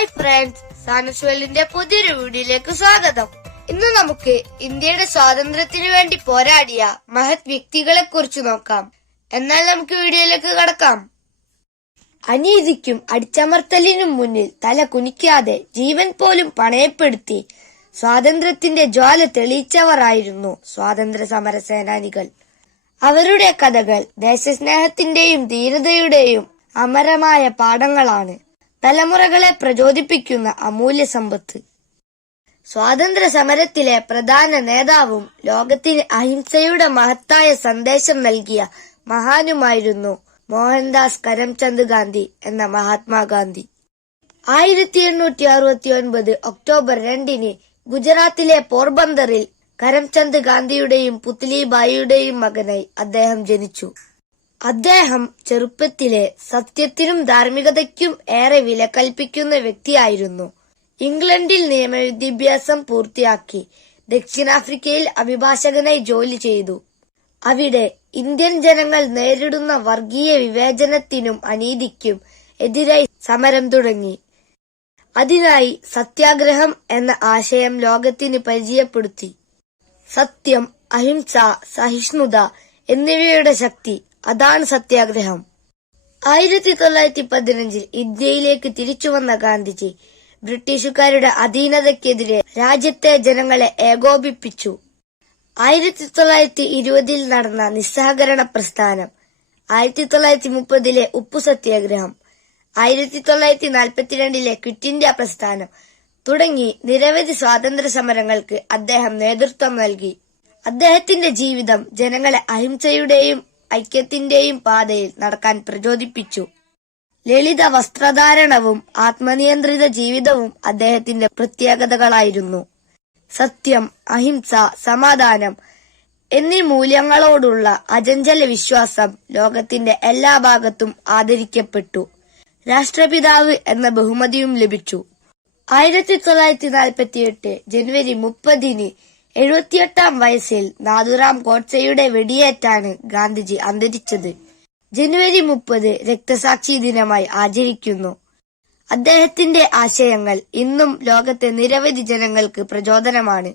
Hi friends, സാനസ് വേൾഡിന്റെ പുതിയൊരു വീഡിയോയിലേക്ക് സ്വാഗതം. ഇന്ന് നമുക്ക് ഇന്ത്യയുടെ സ്വാതന്ത്ര്യത്തിനു വേണ്ടി പോരാടിയ മഹത് വ്യക്തികളെ കുറിച്ച് നോക്കാം. എന്നാൽ നമുക്ക് വീഡിയോയിലേക്ക് കടക്കാം. അനീതിക്കും അടിച്ചമർത്തലിനും മുന്നിൽ തല കുനിക്കാതെ ജീവൻ പോലും പണയപ്പെടുത്തി സ്വാതന്ത്ര്യത്തിന്റെ ജ്വാല തെളിയിച്ചവരായിരുന്നു സ്വാതന്ത്ര്യ സമര സേനാനികൾ. അവരുടെ കഥകൾ ദേശസ്നേഹത്തിന്റെയും ധീരതയുടെയും അമരമായ പാഠങ്ങളാണ്. തലമുറകളെ പ്രചോദിപ്പിക്കുന്ന അമൂല്യ സമ്പത്ത്. സ്വാതന്ത്ര്യ സമരത്തിലെ പ്രധാന നേതാവും ലോകത്തിന് അഹിംസയുടെ മഹത്തായ സന്ദേശം നൽകിയ മഹാനുമായിരുന്നു മോഹൻദാസ് കരംചന്ദ് ഗാന്ധി എന്ന മഹാത്മാഗാന്ധി. 1869 ഒക്ടോബർ 2 ഗുജറാത്തിലെ പോർബന്തറിൽ കരംചന്ദ് ഗാന്ധിയുടെയും പുത്ലിബായിയുടെയും മകനായി അദ്ദേഹം ജനിച്ചു. അദ്ദേഹം ചെറുപ്പത്തിലെ സത്യത്തിനും ധാർമ്മികതയ്ക്കും ഏറെ വില കൽപ്പിക്കുന്ന വ്യക്തിയായിരുന്നു. ഇംഗ്ലണ്ടിൽ നിയമവിദ്യാഭ്യാസം പൂർത്തിയാക്കി ദക്ഷിണാഫ്രിക്കയിൽ അഭിഭാഷകനായി ജോലി ചെയ്തു. അവിടെ ഇന്ത്യൻ ജനങ്ങൾ നേരിടുന്ന വർഗീയ വിവേചനത്തിനും അനീതിക്കും എതിരായി സമരം തുടങ്ങി. അതിനായി സത്യാഗ്രഹം എന്ന ആശയം ലോകത്തിന് പരിചയപ്പെടുത്തി. സത്യം, അഹിംസ, സഹിഷ്ണുത എന്നിവയുടെ ശക്തി, അതാണ് സത്യാഗ്രഹം. 1915 ഇന്ത്യയിലേക്ക് തിരിച്ചുവന്ന ഗാന്ധിജി ബ്രിട്ടീഷുകാരുടെ അധീനതയ്ക്കെതിരെ രാജ്യത്തെ ജനങ്ങളെ ഏകോപിപ്പിച്ചു. 1920 നടന്ന നിസ്സഹകരണ പ്രസ്ഥാനം, 1930 ഉപ്പു സത്യാഗ്രഹം, 1942 ക്വിറ്റ് ഇന്ത്യ പ്രസ്ഥാനം തുടങ്ങി നിരവധി സ്വാതന്ത്ര്യ സമരങ്ങൾക്ക് അദ്ദേഹം നേതൃത്വം നൽകി. അദ്ദേഹത്തിന്റെ ജീവിതം ജനങ്ങളെ അഹിംസയുടെയും ഐക്യത്തിന്റെയും പാതയിൽ നടക്കാൻ പ്രചോദിപ്പിച്ചു. ലളിത വസ്ത്രധാരണവും ആത്മനിയന്ത്രിത ജീവിതവും അദ്ദേഹത്തിന്റെ പ്രത്യേകതകളായിരുന്നു. സത്യം, അഹിംസ, സമാധാനം എന്നീ മൂല്യങ്ങളോടുള്ള അചഞ്ചല വിശ്വാസം ലോകത്തിന്റെ എല്ലാ ഭാഗത്തും ആദരിക്കപ്പെട്ടു. രാഷ്ട്രപിതാവ് എന്ന ബഹുമതിയും ലഭിച്ചു. 1948 ജനുവരി 30 78-ാം വയസ്സിൽ നാഥുറാം ഗോഡ്സെയുടെ വെടിയേറ്റാണ് ഗാന്ധിജി അന്തരിച്ചത്. ജനുവരി 30 രക്തസാക്ഷി ദിനമായി ആചരിക്കുന്നു. അദ്ദേഹത്തിന്റെ ആശയങ്ങൾ ഇന്നും ലോകത്തെ നിരവധി ജനങ്ങൾക്ക് പ്രചോദനമാണ്.